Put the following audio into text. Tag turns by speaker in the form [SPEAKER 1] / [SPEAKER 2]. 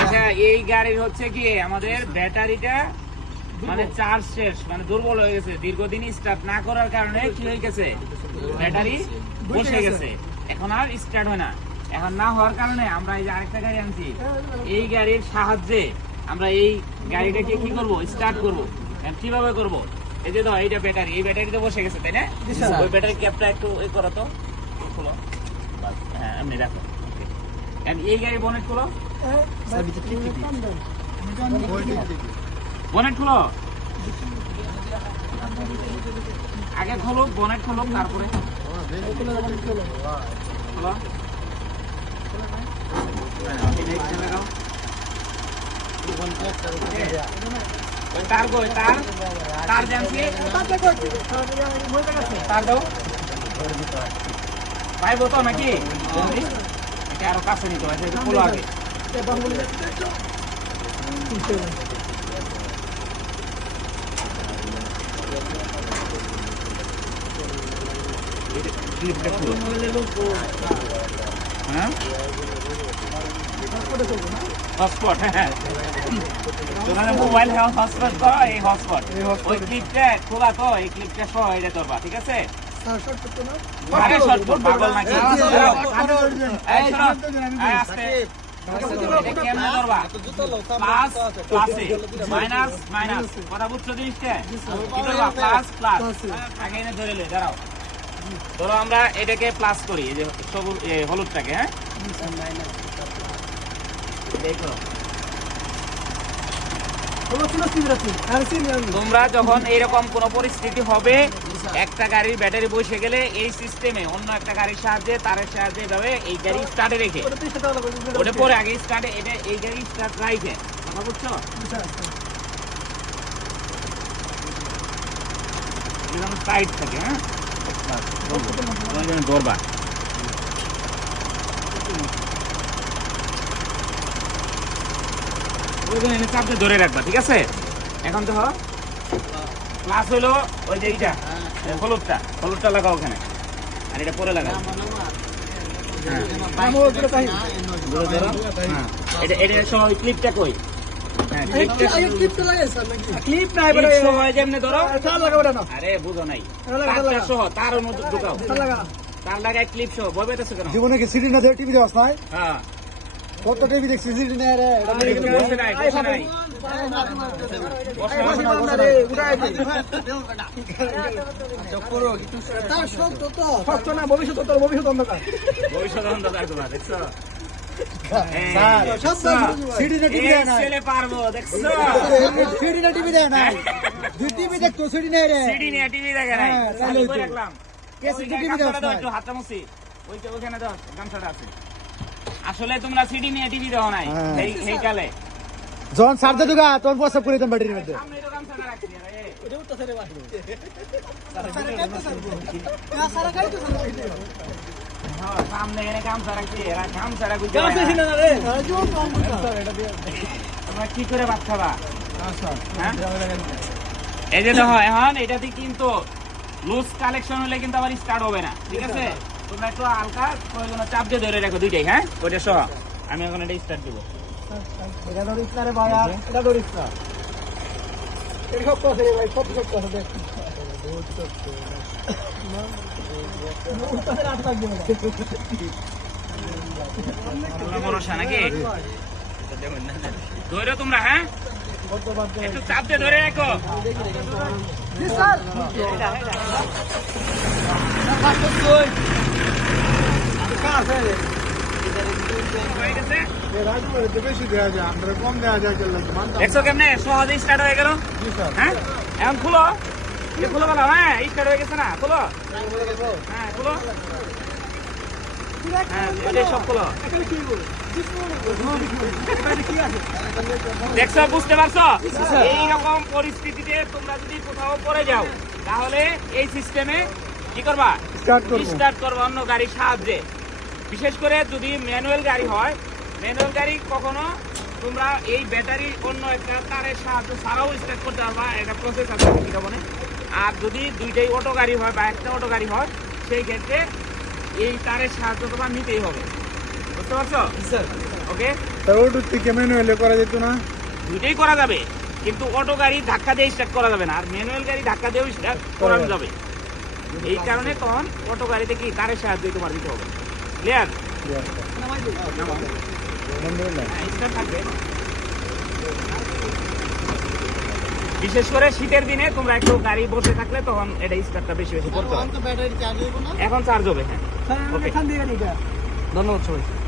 [SPEAKER 1] আচ্ছা এই গাড়ির হচ্ছে কি আমাদের ব্যাটারিটা মানে চার্জ শেষ মানে দুর্বল হয়ে গেছে। দীর্ঘদিন স্টার্ট না করার কারণে কি হয়ে গেছে? ব্যাটারি বসে গেছে। এখন আর স্টার্ট হয় না। এখন না হওয়ার কারণে আমরা এই যে আরেকটা গাড়ি আনছি। এই গাড়ির সাহায্যে আমরা এই গাড়িটাকে কি করব? স্টার্ট করব। কীভাবে করব? এই যে দাও এইটা ব্যাটারি এই ব্যাটারিতে বসে গেছে তাই না? ওই ব্যাটারি ক্যাপটা একটু এই করো তো খোলো। হ্যাঁ এমনি রাখো। এই গাড়ি বনেট খোলো। বনেট খুলো। আগে খোলো বনেট খোলো তারপরে। খোলো। ওই তার গো তার। তার জানছি ভাই বতো নাকি? আরও কাছে নিতে হয় খোলো আগে। হ্যাঁ? হ্যাঁ। তোমার মোবাইল হটস্পট করো এই হটস্পট ওই ক্লিপটা খোলা তো এই ক্লিপটা সহ এটা করবা ঠিক আছে আরে শর্টকাট পাগল নাকি এই শোনো এই আস্তে এটা কেমনে করবা প্লাস প্লাসে মাইনাস মাইনাস কথা বুঝছ জিনিসটা প্লাস প্লাস আগে এনে ধরে লই দাঁড়াও ধরো আমরা এটাকে প্লাস করি এই যে সবুজ হলুদটাকে হ্যাঁ দেখো তোমরা যখন এরকম কোন পরিস্থিতি হবে, একটা গাড়ির ব্যাটারি বসে গেলে এই সিস্টেমে অন্য একটা গাড়ির সাহায্যে, তারের সাহায্যে এভাবে এই গাড়ি স্টার্টে রেখে। ওটা পরে আগে স্টার্টে এটা এই গাড়ি স্টার্ট রাইখে। বুঝছ টাইট থাকে হ্যাঁ? ধরবা জন্য এনে চাপতে ধরে রাখবা ঠিক আছে? এখন তো প্লাস হলো ওই যে এইটা হলুদটা হলুদটা লাগাও ওখানে আর এটা পরে লাগাও। হ্যাঁ। হ্যাঁ। হ্যাঁ
[SPEAKER 2] তার
[SPEAKER 1] লাগায় ক্লিপ সহ বই
[SPEAKER 3] জীবনে কি সিডি না টিভি দেওয়াস নাই?
[SPEAKER 1] হ্যাঁ।
[SPEAKER 3] কত টিভি দেখছি সিডি নেই রে এটা
[SPEAKER 1] আরে, কিন্তু বসে নাই বসে নাই বসে নাই।
[SPEAKER 2] তার সত্য তো সত্য না ভবিষ্যৎ ভবিষ্যৎ অন্ধকার
[SPEAKER 1] ভবিষ্যৎ অন্ধকার তোমার, দেখছ?
[SPEAKER 3] টিভি
[SPEAKER 1] ছেলে পারব, দেখছ?
[SPEAKER 3] সিডি না টিভি দেয় নাই দুই টিভি দেখতো সিডি নেই রে
[SPEAKER 1] TV দেখে নাই।
[SPEAKER 3] হ্যাঁ, তাহলে
[SPEAKER 1] রাখলাম?
[SPEAKER 3] কে সিডি টিভি
[SPEAKER 1] গামছাটা
[SPEAKER 3] দেওয়াস
[SPEAKER 1] দাও,
[SPEAKER 3] নাই?
[SPEAKER 1] একটু হাতটা মুছি। ওইটা ওখানে দাও, গামছাটা আছে। আসলে তোমরা সিডি নিয়ে টিভি দাও নাই।
[SPEAKER 3] হ্যাঁ।
[SPEAKER 1] এই কালে।
[SPEAKER 3] যখন সারতে দুগা তখন প্রস্তাব করে দিতাম ব্যাটারির মধ্যে।
[SPEAKER 1] সামনে এই। হ্যাঁ, রাখছি তোমরা কি করে ভাত খাবা? হ্যাঁ? এই যে দেখো এখন এটাতে কিন্তু লুজ কালেকশন হলে কিন্তু আবার স্টার্ট হবে না ঠিক আছে? তোমরা একটু হালকা প্রয়োজনে চাপ দিয়ে ধরে রাখো দুইটাই হ্যাঁ? ওইটা সহ। আমি এখন এটা স্টার্ট দিব।
[SPEAKER 2] এটা ধরিস না রে ভাই এটা ধরিস না এটা সব কথা ভাই সব সব কথা দেখ। উত্তরের আট লাগবে না
[SPEAKER 1] তোমরা ধরে তোমরা হ্যাঁ? একটু চাপ দিয়ে ধরে রাখো। হয়ে দেখছ কেমনে? সহজে স্টার্ট হয়ে গেল। হ্যাঁ? এখন খুলো। খুলো গেল হ্যাঁ স্টার্ট হয়ে গেছে না খুলো। হ্যাঁ খুলো। হ্যাঁ এটাই সব খুলো। দেখছ বুঝতে পারছ? এইরকম পরিস্থিতিতে তোমরা যদি কোথাও পড়ে যাও তাহলে এই সিস্টেমে কি করব?
[SPEAKER 3] স্টার্ট করব
[SPEAKER 1] অন্য গাড়ির সাহায্যে। বিশেষ করে যদি ম্যানুয়াল গাড়ি হয় ম্যানুয়াল গাড়ি কখনো তোমরা এই ব্যাটারি অন্য একটা তারের সাহায্যে ছাড়াও স্টার্ট করতে পারবা একটা প্রসেস আছে বলে আর যদি দুইটাই অটো গাড়ি হয় বা একটা অটো গাড়ি হয় সেই ক্ষেত্রে এই তারের সাহায্য তোমার নিতেই হবে। বুঝতে পারছ? ওকে
[SPEAKER 3] ওটুর থেকে ম্যানুয়ালে করা যেত না?
[SPEAKER 1] দুইটাই করা যাবে কিন্তু অটো গাড়ি ধাক্কা দিয়ে স্টার্ট করা যাবে না আর ম্যানুয়াল গাড়ি ধাক্কা দিয়েও স্টার্ট করানো যাবে। এই কারণে তখন অটো গাড়িতে কি তারের সাহায্যে তোমার দিতে হবে। ক্লিয়ার বিশেষ করে শীতের দিনে তোমরা একটু গাড়ি বসে থাকলে তখন এটা স্টার্টটা বেশি বেশি করতে এখন চার্জ হবে হ্যাঁ।
[SPEAKER 3] ধন্যবাদ সবাই